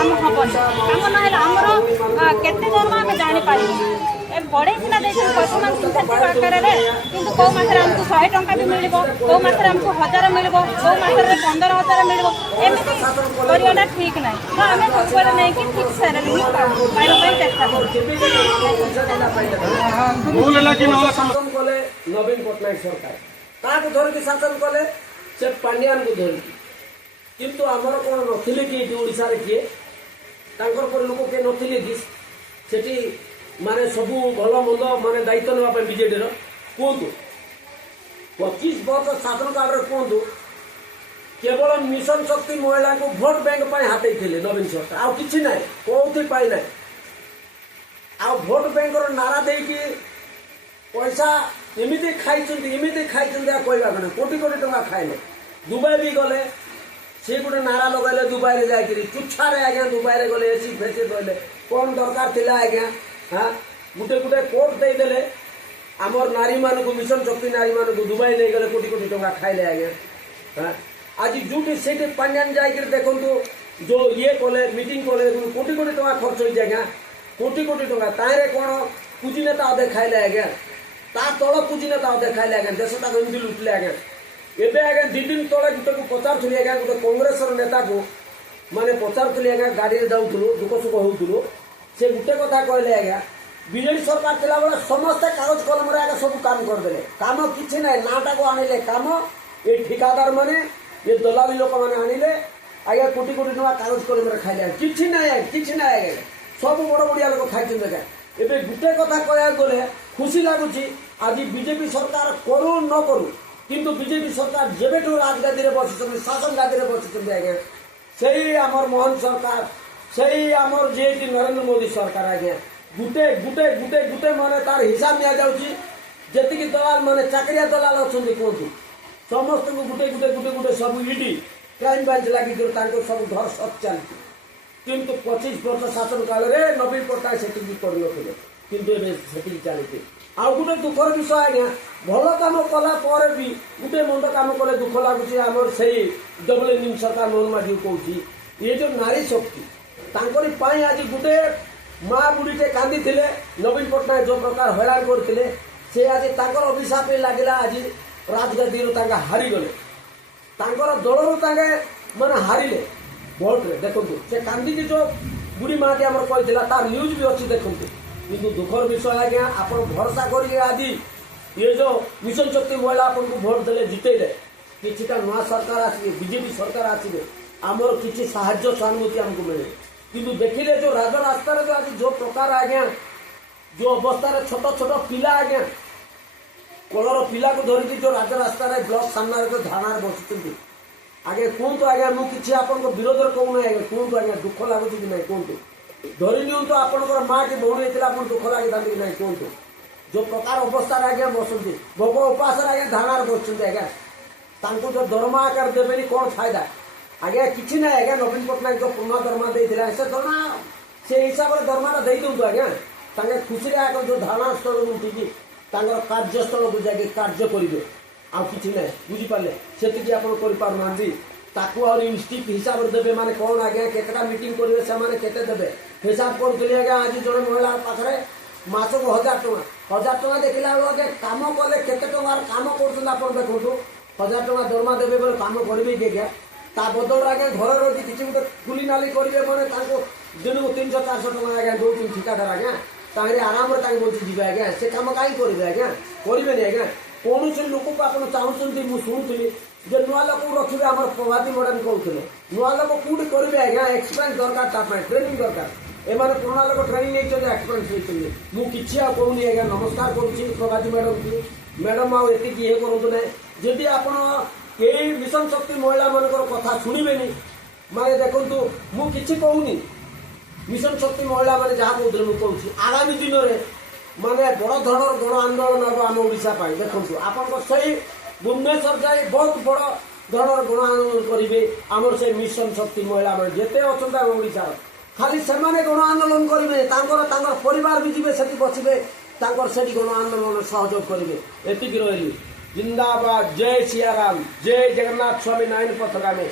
काम हेनी काम ना आमर केते जन्म आम जापर बढ़े सीना वर्तमान सिंथेटिक आकार कि कौ मस आमको 100 टंका भी मिल कौ मस आमको 1000 मिल कौ मस 15,000 मिल एमती करवाटा ठीक ना तो आम सब नहीं कि ठीक सैलरी ही पाइबा चेष्टा कले नवीन पट्टनायक सरकार ताको धरिकी शासन कले से पांड्यान को धरिकी किंतु आमर कौन नथिले कि ओडिशा रे किए तांकर पर लोक के नथिले कि सेठी माने सबू भल मंद माने दायित्व नेबा पे बीजेडी रो कहतु 25 वर्ष शासन काल रे कहतु केवल मिशन शक्ति महिला को भोट बैंक पर हाथई थे नवीन सरकार आउ किछि नै कोथि पाई नै आ भोट बैंक रो नारा दे कि पैसा एमिति खाइछन्ती कहवा कना कोटी कोटी टका खाइले दुबई भी गले से गोटे नारा लगाइले दुबई रे जाइकरी चुच्छारे आज्ञा दुबई रे गले एसी फेसी कहले कौन दरकार थिला आज्ञा हाँ गुटे गुटे कोट दे देले आमर नारी मान को मिशन शक्ति नारी मान को दुबई नहीं गले कोटी कोटी टका खाइले आज्ञा हाँ आज जुटी सेठी पांड्यान जाइकरी देखंतु जो ये कले मीटिंग कले कोटी कोटी टका खर्च होई आज्ञा कोटी कोटी टका तारे कोन पूंजी नेता अधे खाइले आज्ञा ता तल पूंजी नेता अधे खाइले आज्ञा देशटा एमती लुटले आज्ञा एबे आज्ञा 2 दिन तले गुटे को पचार आज्ञा गोटे कांग्रेस नेता को माने पचार आज्ञा गाड़ी जाऊलु दुख सुख होउलु से गुटे कथा कहले आज्ञा बीजेडी सरकार थिला बेले समस्त कागज कलम रे आज्ञा सब काम करदेले काम किछि नै नाटा को आनिले काम ये ठिकादार माने ये दलाली लोक माने आनिले आज्ञा कोटी कोटी टका कागज कलम रे खाइले किछि नै आज्ञा सब बड़ बड़िया लोक खाइछन आज्ञा एबे गुटे कथा कहया गले खुशी लागुची आज बीजेपी सरकार करू न करू किंतु बीजेपी सरकार जेबेठू राजगादी रे बसिछन शासन गादी रे बसिछन आज्ञा सेही आमर मोहन सरकार सेही आमर जे कि नरेंद्र मोदी सरकार आज्ञा गुटे गुटे गुटे गुटे माने तार हिसाब निया जाउची जेतिकी दलाल माने चाकरिया दलाल अछंती कोथु समस्त को गुटे गुटे गुटे गुटे सब ईडी क्राइम ब्रांच लागि जो तांको सब घर सब चलती किंतु 25 वर्ष शासन काल रे नवीन पट्टनायक सेटिंग करनथिले किंतु एबे सेटिंग चलती आ गुटे दुखर विषय आज्ञा भल काम कला पर भी गुटे मंद काम कले दुख लागुची आमर सेही डबल इंजिन सरकार मोहन माझी कहूची ये जो नारी शक्ति तांकरी पाई आज गुटे माँ बुढ़ीटे कांदी थिले नवीन पट्टनायक जो प्रकार हैरान करथिले से आज तांकर अभिशाप लागिला आज राजगादी रो तांगा हारी गले तांकर दल रो तांगे माने हारिले भोट रे देखंतु से कांदी की जो बुढ़ी माँ के हमर कहथिला तार न्यूज भी अछि देखंतु किंतु दुखर विषय आज्ञा आपण भरोसा करिए आज ये जो मिशन शक्ति महिला आपन को भोट देले जितेले किछिटा नवा सरकार आसी बीजेपी सरकार आसी आमर किछि साहाय्य सहानुभूति हमको मिले किंतु देखिले जो राज रास्ता रे जो आज जो प्रकार आज्ञा जो अवस्था रे छोट छोट पिला आज्ञा कलर पिला को धरिकी जो राज रास्ता रे ब्लॉक सामना रे जो धारणा रे बसिचंती आगे कोन तो आज्ञा मु किछि आपन को विरोध रे कहू नै आज्ञा कोन तो आज्ञा दुख लागुची कि नै कोन तो धरि नियन तो आपन को मां के भौणी हेतिला आपन दुख लागि दांती नै कोन तो जो प्रकार अवस्था आज्ञा बसंती भोग उपास आज्ञा धारणा रे बसंती आज्ञा तांको जो दरमा आकार देबेनी कोन फायदा आज्ञा किछि नै आज्ञा नवीन पट्टनायक जो पुनः दरमा देइथिला से दरमा से हिसाब रे दरमा रे देइ दउतो आज्ञा तांगे खुशी रे आकर जो धारणा स्थल उठिकी तांगर कार्यस्थल को जाके कार्य करिवे आ किछि नै बुझी पाले सेति कि आपन करि पार नांदी ताकू और इंस्टिक हिसाब रे देबे माने कोन आज्ञा केतटा मीटिंग करिवे से माने केते देबे हिसाब करथिले आज्ञा आज जने महिला पाखरे मास को 1000 टका देखिला लोगे काम कले केते टकार काम करछन आपन देखंतु 1000 टका दरमा देबे बोले काम करिवे के क्या ता बदल आगे घर रही किसी गोटे कुली नाली करेंगे मैंने दिन को 300-400 टका आज्ञा दौर ठिकादार आज्ञा ताहे आराम बची जी आज्ञा से कम कहीं करेंगे आज्ञा करेंगे आज्ञा कौन से लोक को आप चाहते मुझे शुणुली जे नुआ लोक रखिए आम प्रभाती मैडम कहते नुआ लोक कौटी करेंगे आज्ञा एक्सपीरियंस दरकार ट्रेनिंग दरकार एम पुराणा लोक ट्रेनिंग नहीं एक्सपीरियंस होती मुझे कहूनी आज्ञा नमस्कार करुँच प्रभाती मैडम को मैडम आती ये करूँ ना जदि आप मिशन शक्ति महिला मानकर कथा शुणिबेनी माने देखंतु मु किछि कहूनी मिशन शक्ति महिला माने जहाँ कहते मुझे कहूँ आगामी दिन में माने बड़ धरण गण आंदोलन हम आम ओडिशा पाई देखंतु आपन सही भुवनेश्वर जाए बहुत बड़ धरण गण आंदोलन करेंगे आमर से मिशन शक्ति महिला माने जेते अच्छा ओडिशा खाली से गण आंदोलन करेंगे परिवार भी जी से बचबे से गण आंदोलन सहयोग करेंगे एतिक रही जिंदाबाद जय सियाराम जय जगन्नाथ स्वामी नारायण पथगामी।